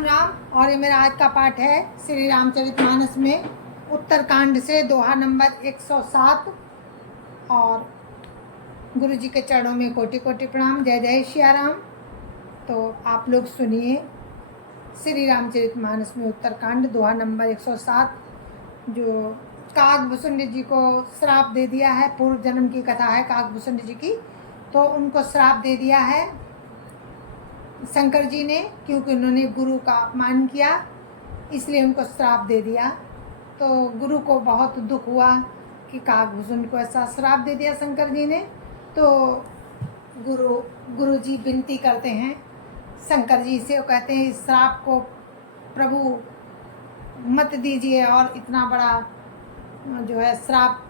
राम राम। और ये मेरा आज का पाठ है श्री रामचरितमानस में उत्तरकांड से दोहा नंबर 107। और गुरु जी के चरणों में कोटि कोटि प्रणाम। जय जय सिया राम। तो आप लोग सुनिए श्री रामचरितमानस में उत्तरकांड दोहा नंबर 107, जो काकभूषुंड जी को श्राप दे दिया है। पूर्व जन्म की कथा है काकभूषुंड जी की। तो उनको श्राप दे दिया है शंकर जी ने, क्योंकि उन्होंने गुरु का अपमान किया, इसलिए उनको श्राप दे दिया। तो गुरु को बहुत दुख हुआ कि काकभूषुंड को ऐसा श्राप दे दिया शंकर जी ने। तो गुरु जी विनती करते हैं शंकर जी से। वो कहते हैं इस श्राप को प्रभु मत दीजिए और इतना बड़ा जो है श्राप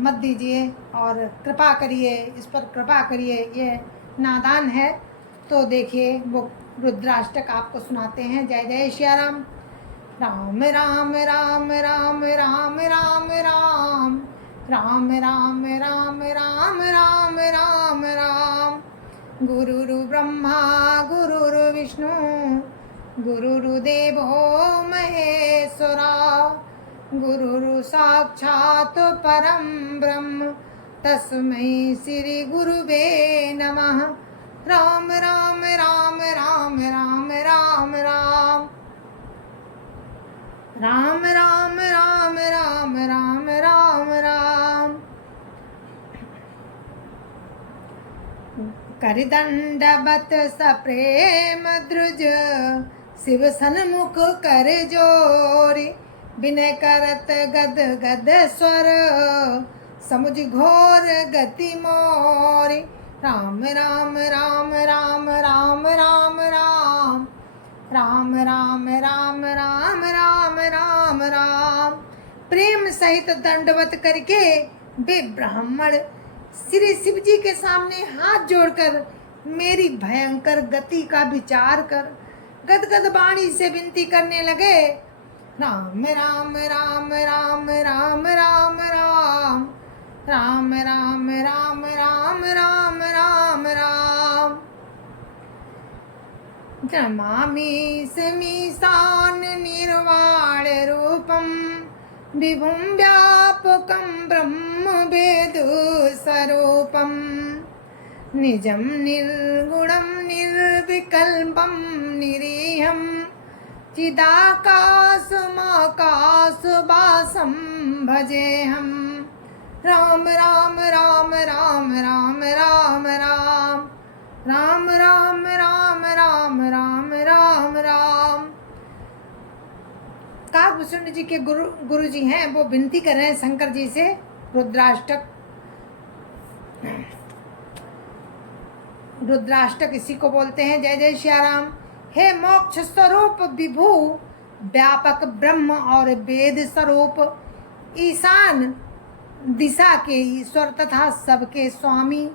मत दीजिए और कृपा करिए, इस पर कृपा करिए, ये नादान है। तो देखिए वो रुद्राष्टक आपको सुनाते हैं। जय जय सिया राम। राम राम राम राम राम राम राम राम राम राम राम राम राम राम। गुरुरु ब्रह्मा गुरुरु विष्णु गुरुर्देवो महेश्वरा गुरुरु साक्षात् परम ब्रह्म तस्मै श्री गुरुवे नमः। राम राम राम राम राम राम राम राम राम राम राम राम राम राम। कर दंडवत सप्रेम द्रुज शिव सन्मुख कर जोरी विनय करत गद गद स्वर समुझ घोर गति मोरी। राम राम राम राम राम राम राम राम राम राम राम राम राम राम। प्रेम सहित दंडवत करके वे ब्राह्मण श्री शिव जी के सामने हाथ जोड़कर मेरी भयंकर गति का विचार कर गदगद वाणी से विनती करने लगे। राम राम राम राम राम राम राम राम राम राम राम राम राम राम। नमामि समीशान निर्वाण रूपम विभुं व्यापकं ब्रह्म वेद स्वरूपम निजं निर्गुणं निर्विकल्पं निरीहं चिदाकाशमाकाशवासं भजेऽहम्। राम राम राम राम राम राम राम राम राम राम राम राम राम राम। काकभूषुंड जी के गुरु जी हैं, वो विनती कर रहे हैं शंकर जी से। रुद्राष्टक इसी को बोलते हैं। जय जय सिया राम। हे मोक्ष स्वरूप विभु व्यापक ब्रह्म और वेद स्वरूप ईशान दिशा के ईश्वर तथा सबके स्वामी,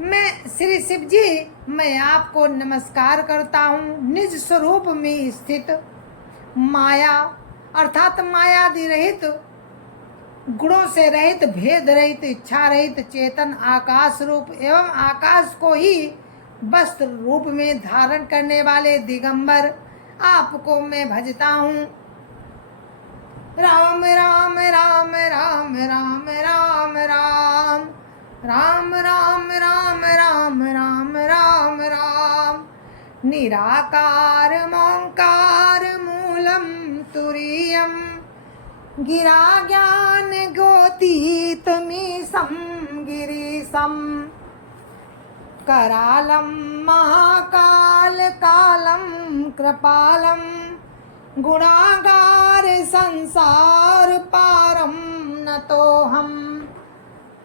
मैं श्री शिव जी मैं आपको नमस्कार करता हूँ। निज स्वरूप में स्थित माया अर्थात मायादि रहित, गुणों से रहित, भेद रहित, इच्छा रहित, चेतन आकाश रूप एवं आकाश को ही वस्त्र रूप में धारण करने वाले दिगंबर आपको मैं भजता हूँ। राम राम राम राम राम राम राम राम राम राम राम राम राम राम। निराकार मोंकार मूलम तुरीयम गिरा ज्ञान गोतीतमीशं गिरीशं करालं महाकाल कालं कृपालं गुणागार संसार पारम नतोहम।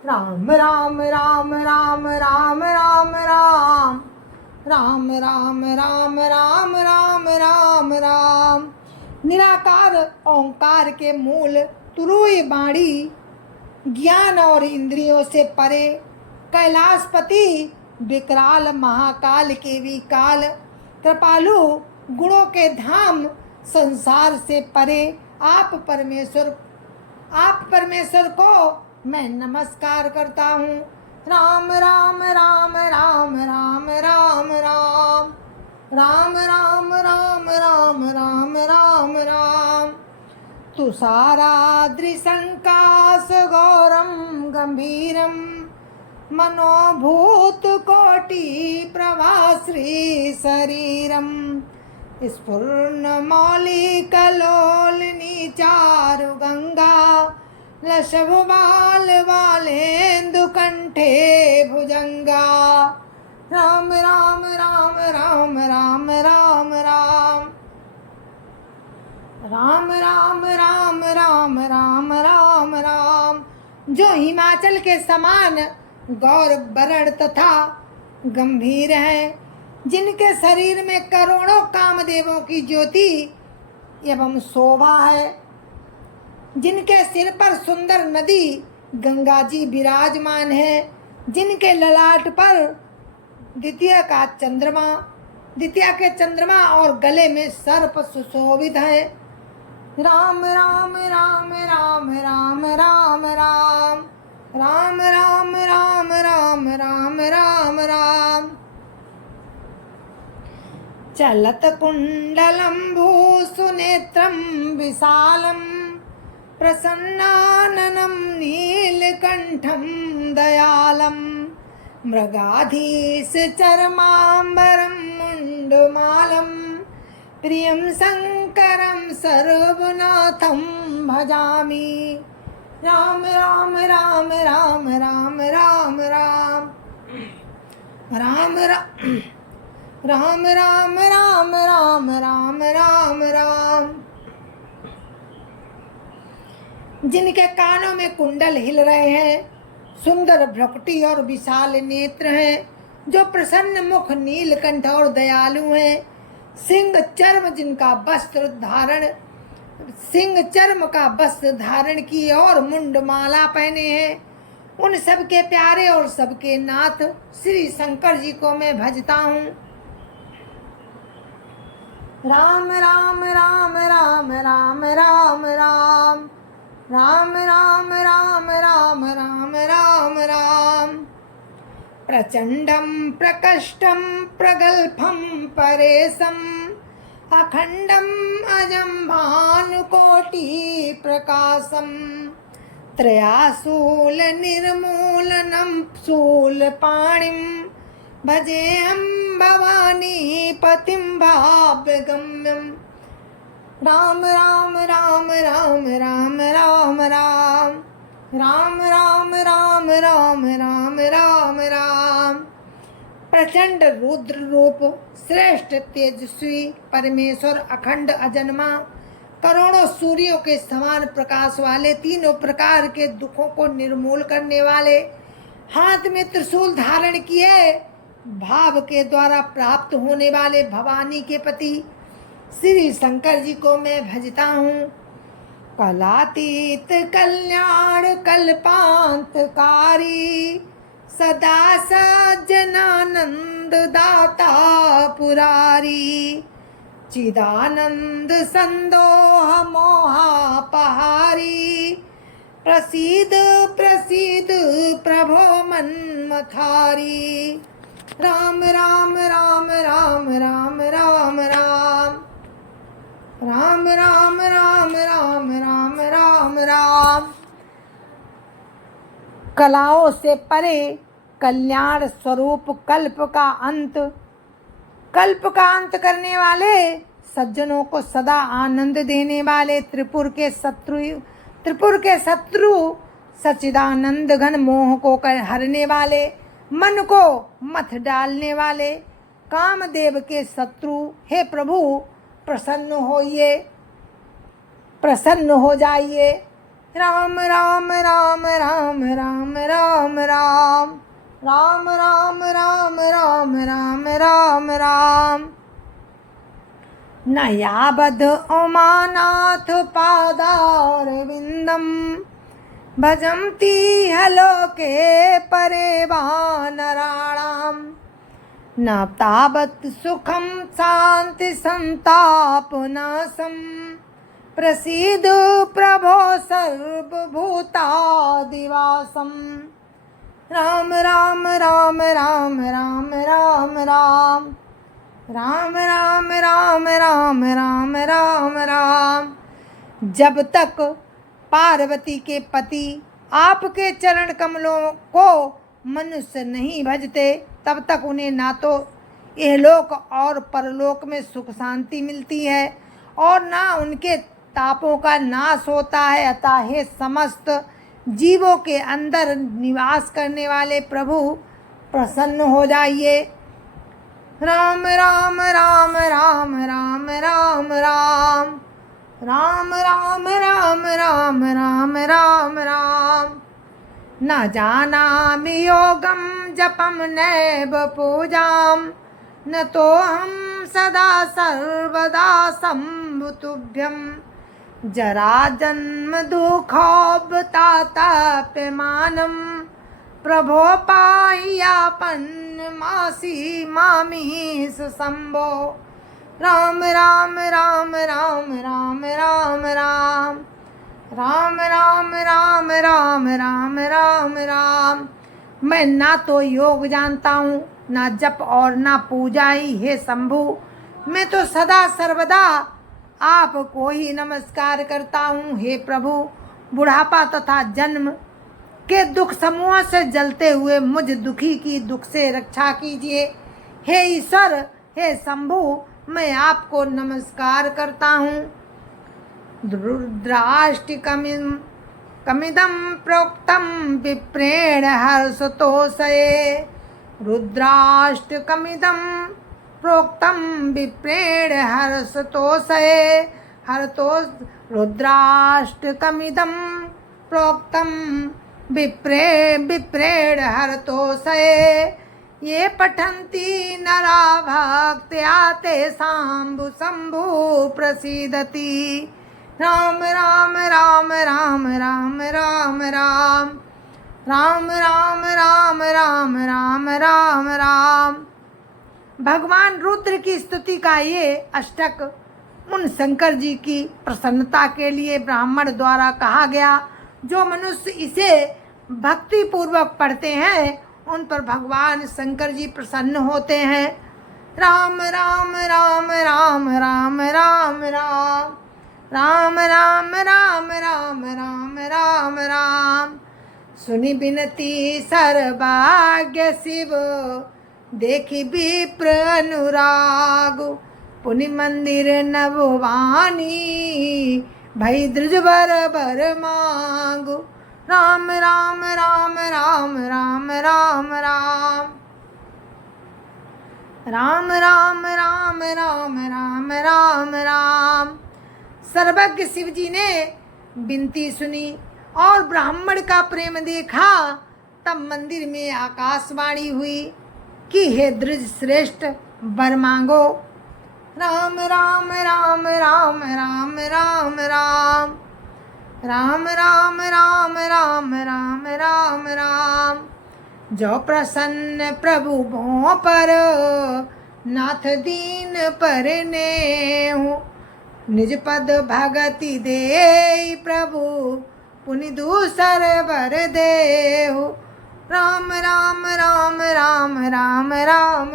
राम राम राम राम राम राम राम राम राम राम राम राम राम राम। निराकार ओंकार के मूल तुरुई बाणी ज्ञान और इंद्रियों से परे कैलाशपति विकराल महाकाल के विकाल कृपालु गुणों के धाम संसार से परे आप परमेश्वर को मैं नमस्कार करता हूँ। राम राम राम राम राम राम राम राम राम राम राम राम राम राम राम राम। तुषाराद्रिसङ्काशगौरं गम्भीरं मनोभूतकोटिप्रभाश्रीशरीरं स्फुर्णमौलिकलोलिनी चारुगङ्गा लशभुबालबालेन्दुकण्ठे भुजङ्गा। राम राम राम राम राम राम राम राम राम राम राम राम राम राम। जो हिमाचल के समान गौर वरण तथा गंभीर है, जिनके शरीर में करोड़ों कामदेवों की ज्योति एवं शोभा है, जिनके सिर पर सुंदर नदी गंगा जी विराजमान है, जिनके ललाट पर द्वितीय के चंद्रमा और गले में सर्प सुशोभित है। राम राम राम राम राम राम राम राम राम राम राम राम राम राम। चलत कुंडलं भूसुनेत्रं विशालं प्रसन्नाननं नीलकंठं दयालं मृगाधीश चर्मांबरं मुंडमालं प्रियं शंकरं सर्वनाथं भजामि। राम राम राम राम राम राम राम राम राम राम राम राम राम राम राम। जिनके कानों में कुंडल हिल रहे हैं, सुंदर भ्रुकुटी और विशाल नेत्र हैं, जो प्रसन्न मुख नीलकंठ और दयालु हैं, सिंह चर्म का वस्त्र धारण किए और मुंडमाला पहने हैं, उन सबके प्यारे और सबके नाथ श्री शंकर जी को मैं भजता हूँ। राम राम राम राम राम राम राम राम राम राम राम राम राम राम। प्रचंडं प्रकष्टं प्रगल्भं परेशम् अखंडम् अजं भानुकोटि प्रकाशं त्रयाशूल निर्मूलनं शूलपाणिं भजेऽहं भवानी पतिं भाव्यगम्यम्। राम राम राम राम राम राम राम राम राम राम राम राम राम राम। प्रचंड रुद्र रूप, श्रेष्ठ तेजस्वी परमेश्वर, अखंड अजन्मा, करोड़ों सूर्यों के समान प्रकाश वाले, तीनों प्रकार के दुखों को निर्मूल करने वाले, हाथ में त्रिशूल धारण किए भाव के द्वारा प्राप्त होने वाले भवानी के पति श्री शंकर जी को मैं भजता हूँ। कलातीत कल्याण कल्पांतकारी सदा सज्जनानंद दाता पुरारी चिदानंद संदोह मोहापहारी प्रसीद प्रसीद प्रभो मन्मथारी। राम राम राम राम राम राम राम राम राम राम राम राम राम राम। कलाओं से परे कल्याण स्वरूप कल्प का अंत करने वाले, सज्जनों को सदा आनंद देने वाले, त्रिपुर के शत्रु सच्चिदानंद घन मोह को हरने वाले, मन को मथ डालने वाले, कामदेव के शत्रु, हे प्रभु प्रसन्न हो जाइए। राम राम राम राम राम राम राम राम राम राम राम राम राम राम। न यावद् उमानाथ पादारविन्दं भजन्ति हलोके परे वानराणां न तावत् सुखं शान्ति संतापनाशं प्रसीद प्रभो सर्वभूतादिवासं। राम राम राम राम राम राम राम राम राम राम राम राम राम राम। जब तक पार्वती के पति आपके चरण कमलों को मनुष्य नहीं भजते, तब तक उन्हें ना तो इहलोक और परलोक में सुख शांति मिलती है और ना उनके तापों का नाश होता है। अतः हे समस्त जीवों के अंदर निवास करने वाले प्रभु, प्रसन्न हो जाइए। राम राम राम राम राम राम राम राम राम राम राम राम राम राम। न जानामि योगं जपं नैव पूजां, न तो हम सदा सर्वदा शम्भुतुभ्यं। जरा जन्म दुःखोपताताप्यमानं, प्रभो पाह्यापन् मासी मामीश शम्भो। राम राम राम राम राम राम राम राम राम राम राम राम राम राम। मैं ना तो योग जानता हूँ, ना जप और ना पूजा ही हे शंभु। मैं तो सदा सर्वदा आपको ही नमस्कार करता हूँ हे प्रभु। बुढ़ापा तथा जन्म के दुख समूह से जलते हुए मुझ दुखी की दुख से रक्षा कीजिए हे ईश्वर। हे शंभु, मैं आपको नमस्कार करता हूँ। रुद्राष्टकमिदं प्रोक्तं विप्रेण हर्षतोषये। रुद्राष्टकमिदं प्रोक्तं विप्रेण हर्षतोषये। रुद्राष्टकमिदं प्रोक्तं विप्रेण हर्षतोषये। ये पठन्ति नरा भक्त्या तेषां शम्भु प्रसीदति। राम राम राम राम राम राम राम राम राम राम राम राम राम राम। भगवान रुद्र की स्तुति का ये अष्टक उन शंकर जी की प्रसन्नता के लिए ब्राह्मण द्वारा कहा गया। जो मनुष्य इसे भक्ति पूर्वक पढ़ते हैं, उन पर भगवान शंकर जी प्रसन्न होते हैं। राम राम राम राम राम राम राम राम राम राम राम राम राम राम। सुनि बिनती सर्वभाग्य शिव, देखि विप्र अनुराग। पुनि मंदिर नभवानी, भई द्रुज बर बर मांगु। राम राम राम राम राम राम राम राम राम राम राम राम राम राम। सर्वज्ञ शिव जी ने विनती सुनी और ब्राह्मण का प्रेम देखा। तब मंदिर में आकाशवाणी हुई कि हे द्रुज श्रेष्ठ, वर मांगो। राम राम राम राम राम राम राम राम राम राम राम राम राम राम। जो प्रसन्न प्रभु भों पर, नाथ दीन पर नेहु। निज पद भगति दे प्रभु, पुनि दूसर वर देहु। राम राम राम राम राम राम राम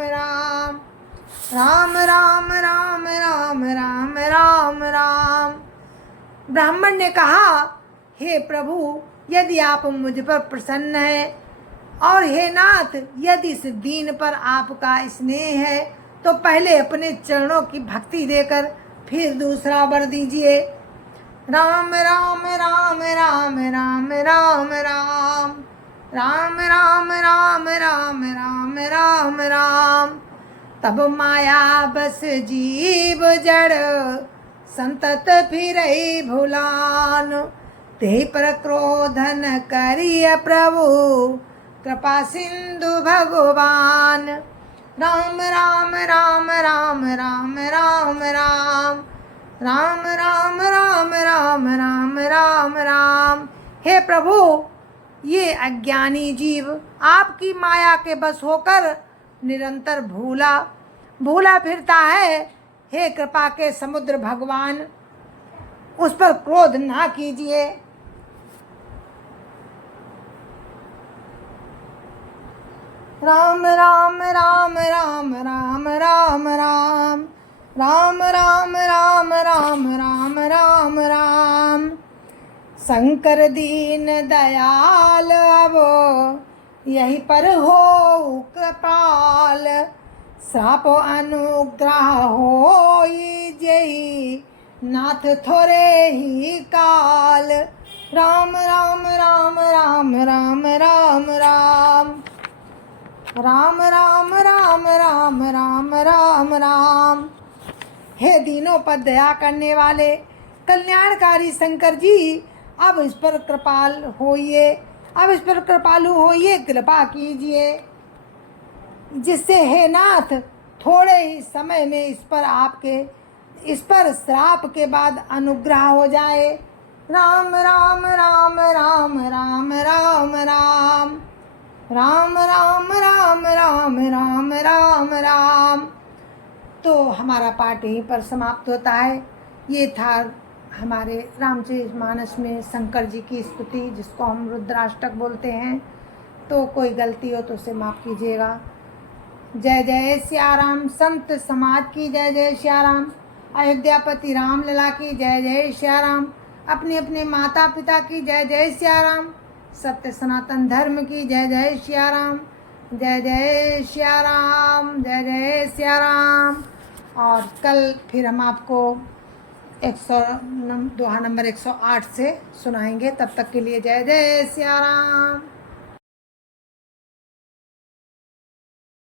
राम राम राम राम राम राम राम। ब्राह्मण ने कहा, हे प्रभु, यदि आप मुझ पर प्रसन्न हैं और हे नाथ, यदि इस दीन पर आपका स्नेह है, तो पहले अपने चरणों की भक्ति देकर फिर दूसरा वर दीजिए। राम राम राम राम राम राम राम राम राम राम राम राम राम राम। तब माया बस जीव जड़, संतत फिरई भुलान। ते पर क्रोधन करिय प्रभु, कृपा सिंधु भगवान। राम राम राम राम राम राम राम राम राम राम राम राम राम राम। हे प्रभु, ये अज्ञानी जीव आपकी माया के बस होकर निरंतर भूला फिरता है। हे कृपा के समुद्र भगवान, उस पर क्रोध ना कीजिए। राम राम राम राम राम राम राम राम राम राम राम राम राम राम। शंकर दीन दयाल अब यहीं पर हो कृपाल, श्राप अनुग्रह हो जय नाथ थोरे ही काल। राम राम राम राम राम राम राम राम राम राम राम राम राम राम। हे दीनों पर दया करने वाले कल्याणकारी शंकर जी, अब इस पर कृपाल होइए, अब इस पर कृपालु होइए, कृपा कीजिए, जिससे हे नाथ थोड़े ही समय में इस पर श्राप के बाद अनुग्रह हो जाए। राम राम राम राम राम राम राम राम राम राम राम राम राम राम। तो हमारा पाठ यहीं पर समाप्त होता है। ये था हमारे रामचरितमानस में शंकर जी की स्तुति, जिसको हम रुद्राष्टक बोलते हैं। तो कोई गलती हो तो उसे माफ़ कीजिएगा। जय जय सिया राम। संत समाज की जय जय सिया राम। अयोध्यापति राम लला की जय जय सिया राम। अपने अपने माता पिता की जय जय सिया राम। सत्य सनातन धर्म की जय जय सिया राम। जय जय सिया राम, जय जय सिया राम। और कल फिर हम आपको दोहा नंबर 108 से सुनाएंगे। तब तक के लिए जय जय सिया राम।